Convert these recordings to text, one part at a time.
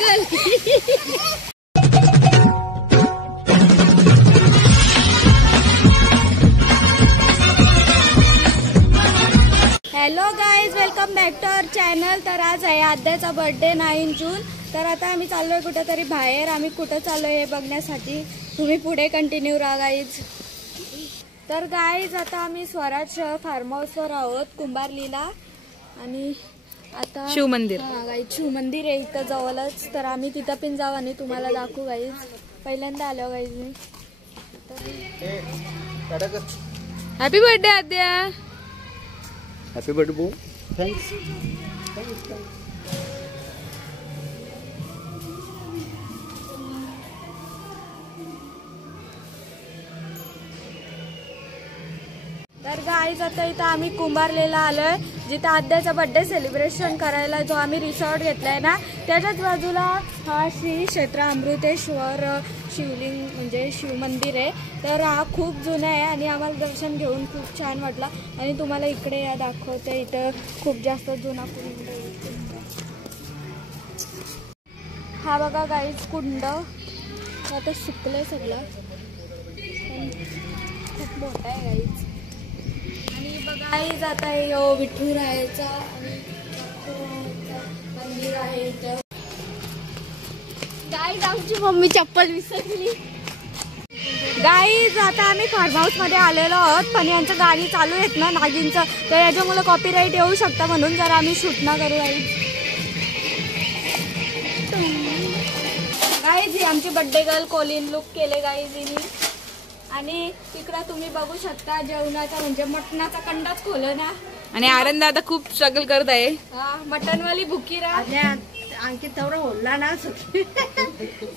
Girl. Hello guys, welcome back to our channel. तर आज आहे आद्याचा बर्थडे 9 जून. तर आता आम्ही चाललोय कुठेतरी बाहेर. आम्ही कुठं चाललोय हे बघण्यासाठी तुम्ही पुढे कंटिन्यू राहा गाईज. तर गाईज आता आम्ही स्वराज फार्म हाऊसवर आहोत कुंभारलीला. आणि आता शिव मंदिर, गाईज शिव मंदिर आहे इथं जवळच. तर आम्ही तिथं पण जाऊ आणि तुम्हाला दाखवू गाईज. पहिल्यांदा आलो गाईज मी. हॅपी बर्थडे आद्या. हॅपी बर्थडे बो. थँक्स. तर गाईज आता इथं आम्ही कुंभारलेला आलोय, जिथं आद्याचा बर्थडे सेलिब्रेशन करायला जो आम्ही रिसॉर्ट घेतलाय ना, त्याच्याच बाजूला हा श्री क्षेत्र अमृतेश्वर शिवलिंग म्हणजे शिव मंदिर आहे. तर हा खूप जुना आहे आणि आम्हाला दर्शन घेऊन खूप छान वाटलं. आणि तुम्हाला इकडे या दाखवते, इथं खूप जास्त जुना कुंड. हा बघा गाईज कुंड आता सुकलंय सगळं, खूप मोठा आहे गाईज. आणि बघाई जात आहे विठुरायाचा आणि मंदिर आहे इथं. गाईज आमची मम्मी चप्पल विसरली. गाईज आता आम्ही फार्म हाऊस मध्ये आलेलो आहोत, पण यांचं गाणी चालू आहेत ना नागिनचं, तर याच्यामुळे कॉपीराईट येऊ शकतं, म्हणून जर आम्ही शूट ना करू. गाईज ही आमची बर्थडे गर्ल कोलिन लुक केले गाईज हिने. आणि तिकडं तुम्ही बघू शकता जेवणाचा म्हणजे मटणाचा कंडाच खोलं ना. आणि आनंद आता खूप स्ट्रगल करत आहे. हा मटनवाली भुकी राहा आणखी तेवढं बोलला ना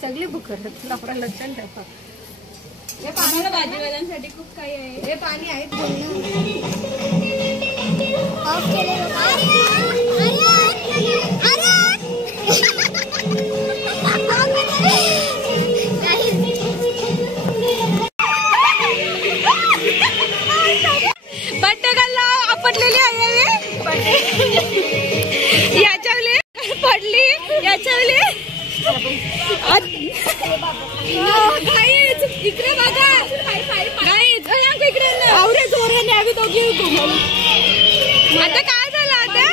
सगळी भुकरत नवरा लक्षण ठेवा. हे पाणी भाजीवाल्यांसाठी खूप काही आहे. हे पाणी आहे. आपटलेली आहे याच्यावली पडली याच्यावली. इकडे बघा इकडे आवरे जोराने आम्ही दोघी. आता काय झालं आता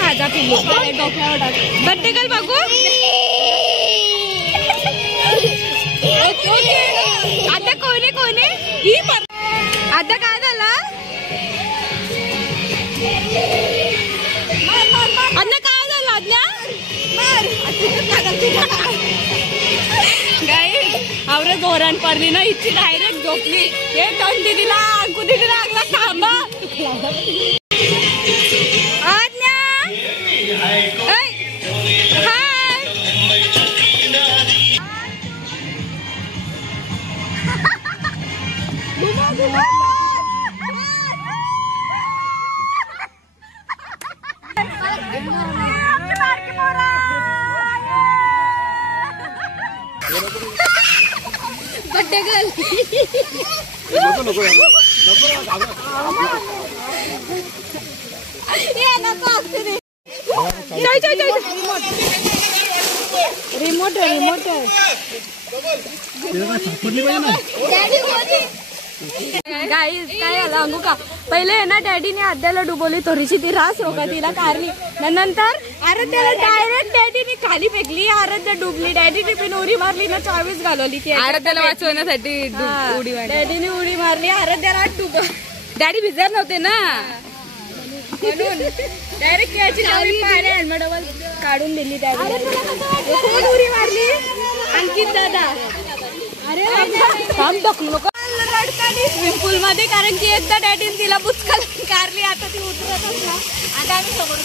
माझा पिल्लू डोक्यावर बर्थडे गर्ल बघू. आता कोणी कोणी आता काय झालं आता काय झालं आज्ञा आवरे जोरान पडली ना इतकी डायरेक्ट झोपली. हे तंटी दिला अंकू दिली लागला थांबा. आज्ञा बर्थडे गर्ल रिमोट आहे रिमोट आहे. गाईज काय झालं अंगू का पहिले आहे ना डॅडीने आद्याला डुबवली थोडीशी, ती रास रोका तिला कारली. नंतर आराध्याला डायरेक्ट डॅडीने खाली फेकली. आराध्या डुबली. डॅडीने पण उडी मारली ना 24 घालवली ती आराध्याला वाचवण्यासाठी उडी मारली. डॅडीने उडी मारली आराध्याला डुब. डॅडी भिजत नव्हते ना म्हणून डायरेक्ट याची हेल्मेट काढून दिली. डॅडी कोण उडी मारली अंकित दादा. अरे थांब ढकलू नको रडतानी स्विमिंग पूल मध्ये, कारण की एकदा डॅडीने तिला बुचकल कारली. आता ती उतरत असला आता आम्ही समोर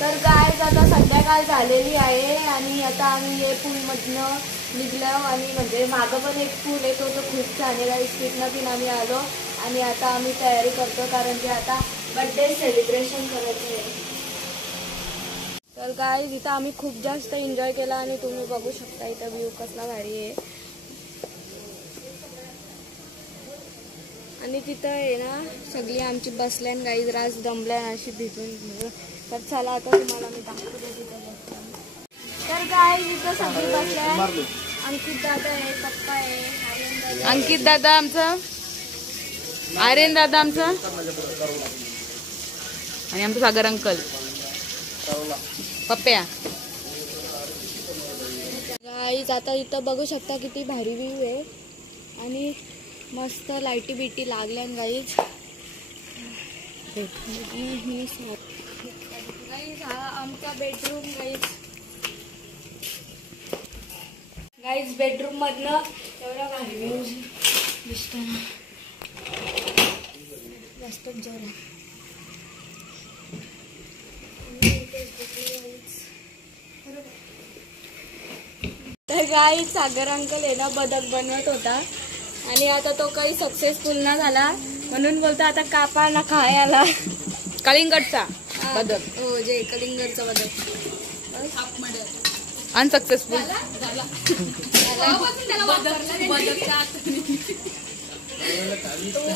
तर गाईज आता संध्याकाळ झालेली आहे आणि आता आम्ही हे पूलमधनं निघलो आणि म्हणजे मागं पण एक पूल येतो तो खूप छान आहे. स्ट्रीटनं पण आम्ही आलो आणि आता आम्ही तयारी करतो कारण की आता बर्थडे सेलिब्रेशन करायचं आहे. तर गाईज इथं आम्ही खूप जास्त एन्जॉय केला आणि तुम्ही बघू शकता इथं व्ह्यू कसला भारी आहे. आणि तिथं आहे ना सगळी आमची बसल्यान गाईज राज दमल्यान अशी भिजून. तर चला आता तुम्हाला मी दाखवते तिथं बसल्यान. तर गाईज इथं सगळी बसल्यान. अंकित दादा आहे, पप्पा आहे, आर्यन दादा. अंकित दादा आमचा, आर्यन दादा आमचा आणि आमचं सागर अंकल पप्प्या. गाईज आता इथं बघू शकता किती भारी व्ह्यू आहे आणि मस्त लाईटी बिटी लागल्यान गाईज. गाईज हा आमचा बेडरूम गाईज. गाईज बेडरूम मधनं एवढा भारी व्ह्यू दिसतो ना, जास्तच जोर आहे. तर गाईज सागर अंकल आहे ना बदक बनवत होता आणि आता तो काही सक्सेसफुल ना झाला म्हणून बोलतो आता कापा ना खायला. कलिंगडचा बदक. हो जे कलिंगडचा बदक अनसक्सेसफुल.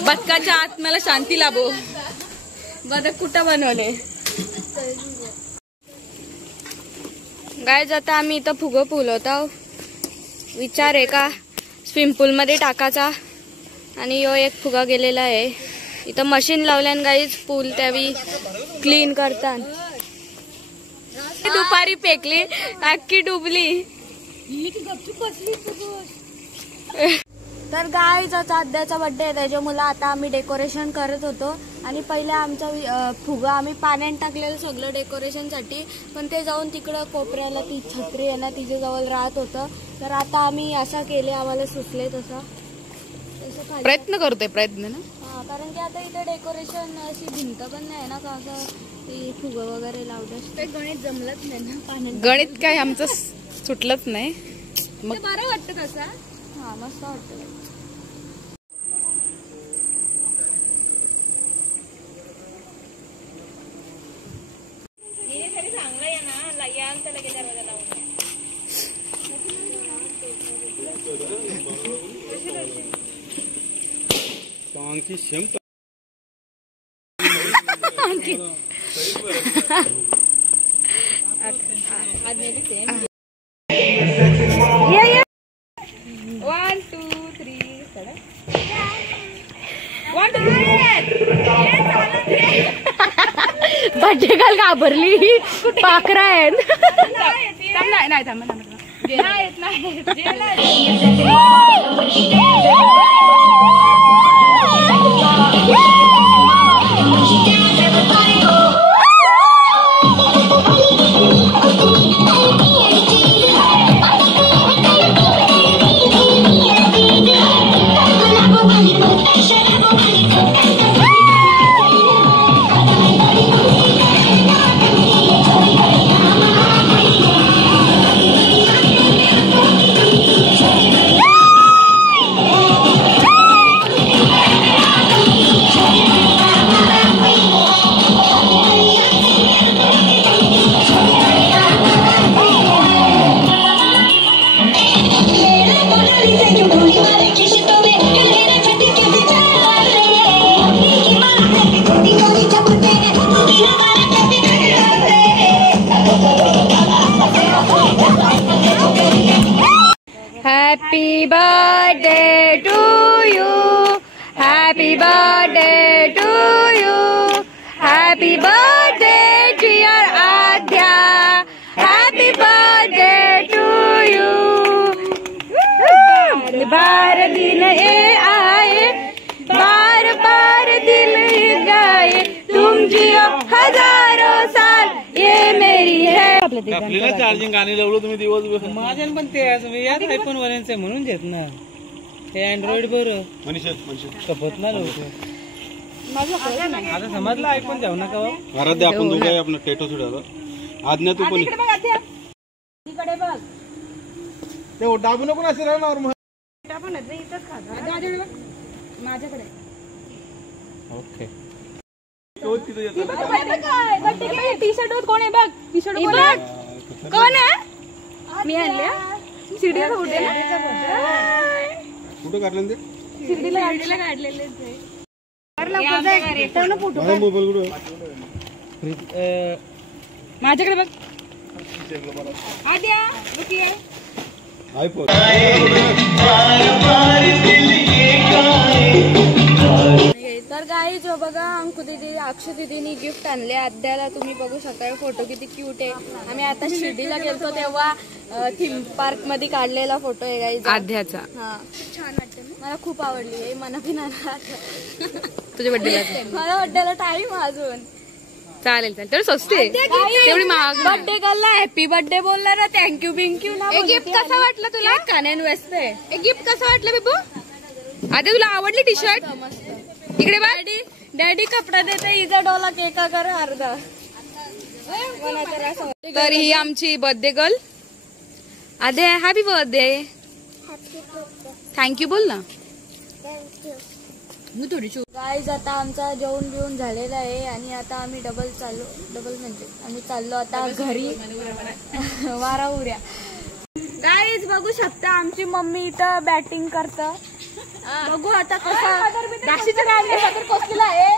बदकाच्या आत्म्याला शांती लाभो. बदक कुठं बनवले. गाईज आता आम्ही इथं फुगं फुलवत आहोत. विचार आहे का स्विमिंग पूल मध्ये टाकायचा आणि यो एक फुगा गेलेला आहे. इथं मशीन लावल्यान गाईज पूल त्यावी क्लीन करतात. दुपारी फेकली अख्खी डुबली. तर गाईज आता आद्याचा बर्थडे आहे त्याच्यामुळे आता आम्ही डेकोरेशन करत होतो आणि पहिले आमचा फुगा आम्ही पाण्यात टाकलेलं सगळं डेकोरेशनसाठी, पण ते जाऊन तिकडं कोपऱ्याला ती छत्री आहे ना तिच्याजवळ राहत होतं. तर आता आम्ही असं केले, आम्हाला सुचले तसं प्रयत्न करतोय प्रयत्न ना. हा कारण की आता इथं डेकोरेशन अशी भिंत पण नाही ना का असं ती फुगं वगैरे लावलं ते गणित जमलंच नाही ना पाण्यात. गणित काय आमचं सुटलंच नाही. मग बरं वाटतं कसं. हा मस्त वाटतं. One, two, three. बर्थडे काल घाबरली पाखरा आहे. नाही थांबा. Happy birthday to you. Happy birthday to you. Happy birthday dear Adya. Happy birthday to you. बार दिन ये आए, बार बार दिल गाए, तुम जियो हजारों साल ये मेरी है. आपल्याला चार्जिंग गाणी लावलं तुम्ही दिवसभर. माझ्या पण ते याच आयफोन वाल्यांचं आहे म्हणून घेत ना. ते अँड्रॉइड बरं कपत ना लवकर. आता समजलं आयफोन जाऊ नका. घरात आपण दोघं आपण टेटो सुटायला आज्ञा तू पण ते डाबू नको ना असेल नॉर्मल. माझ्याकडे ओके टी शर्ट कोण आहे बघ, टी शर्ट कोण आहे? मी आणल्या शिर्डीला कुठं काढलं ते? शिर्डीला काढलेले माझ्याकडे बघ आद्या आयफोन. तर गाई जो बघा अंकु दीदी अक्षू दीदीनी गिफ्ट आणले आद्याला. तुम्ही बघू शकता फोटो किती क्यूट आहे. आम्ही आता शिर्डीला गेलतो तेव्हा थीम पार्क मध्ये काढलेला फोटो आहे गाई आध्याचा. हा छान वाटतं, मला खूप आवडली आहे. मना पिना तुझ्या बर्थडेला मला बर्थडेला टाइम अजून. चालेल चालेल तर स्वस्त आहे तेवढी महाग. बर्थडे गर्लला हॅपी बर्थडे बोलला ना, थँक्यू बिंक्यू ना. गिफ्ट कसा वाटला तुला? कान्यान व्यस्त आहे. गिफ्ट कसं वाटलं बेबू? आद्या तुला आवडली टी शर्ट? इकडे बघ. डॅडी कपडा देते, इजा डोला केका कर अर्धा. तर ही आमची birthday girl Aadya. Happy birthday. Thank you बोल ना. गाईज आता आमचा जेवण बिवून झालेला आहे आणि आता आम्ही डबल म्हणजे आम्ही चाललो आता घरी वारा उऱ्या. गाईज बघू शकता आमची मम्मी इथं बॅटिंग करतं. बघू आता कसं नाशिकच्या गाडीला कोसलेला आहे.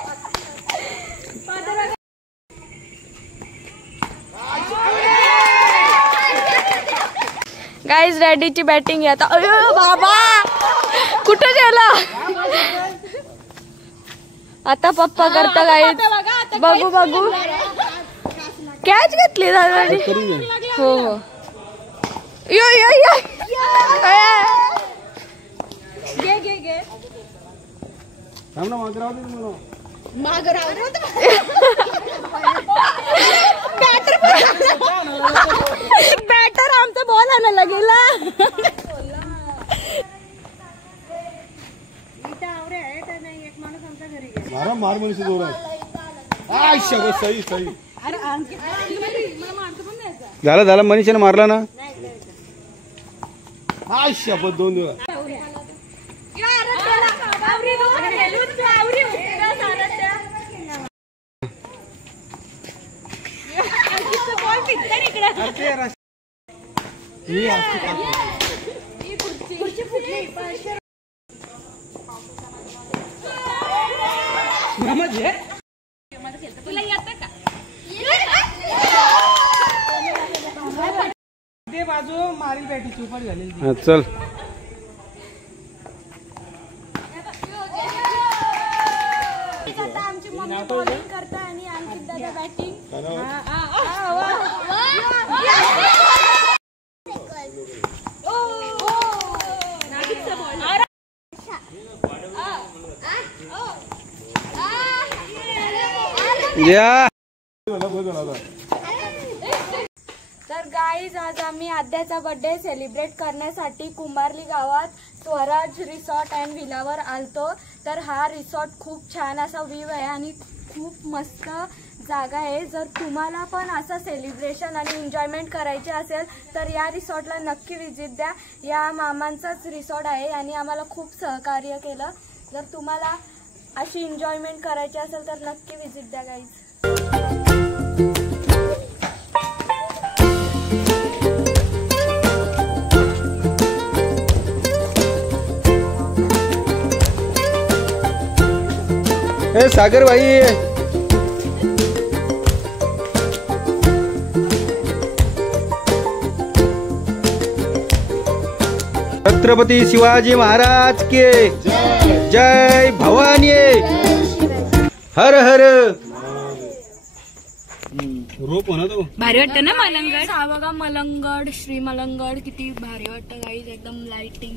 गाईज डॅडीची बॅटिंग आहे आता. अयो बाबा कुठं गेला? आता पप्पा करता गाईज. बघू कॅच घेतली दादानी. हो हो यो यो यो घे थांब ना, मागे राहू दे मला. बॅटर आमचा बॉल आणायला गेला. मारा मार मनुष्य जोरात. सही सही झाला मनीषाने मारला ना. शपथ 2 दिवस. तुला येतं का? ते बाजू मारी बॅटी चुपार झालेली. चल आता आमची मम्मी बॉलिंग करता आणि अंकित दादा बॅटिंग. तर गाईज आज आम्ही आद्याचा बर्थडे सेलिब्रेट करण्यासाठी कुंभारली गावात स्वराज रिसॉर्ट अँड विलावर आलतो. तर हा रिसॉर्ट खूप छान असा व्ह्यू आहे आणि खूप मस्त जागा आहे. जर तुम्हाला पण असं सेलिब्रेशन आणि एन्जॉयमेंट करायचे असेल तर या रिसॉर्टला नक्की व्हिजिट द्या. या मामांचाच रिसॉर्ट आहे आणि आम्हाला खूप सहकार्य केलं. जर तुम्हाला अशी एन्जॉयमेंट करायची असेल तर नक्की व्हिजिट द्या गाईज. ए सागर भाई छत्रपति शिवाजी महाराज के जय भवानी. हर हर. रोप होना तो भारी वाटतं ना मलंगड. हा बघा मलंगड, श्री मलंगड किती भारी वाटतं गाईज. एकदम लाइटिंग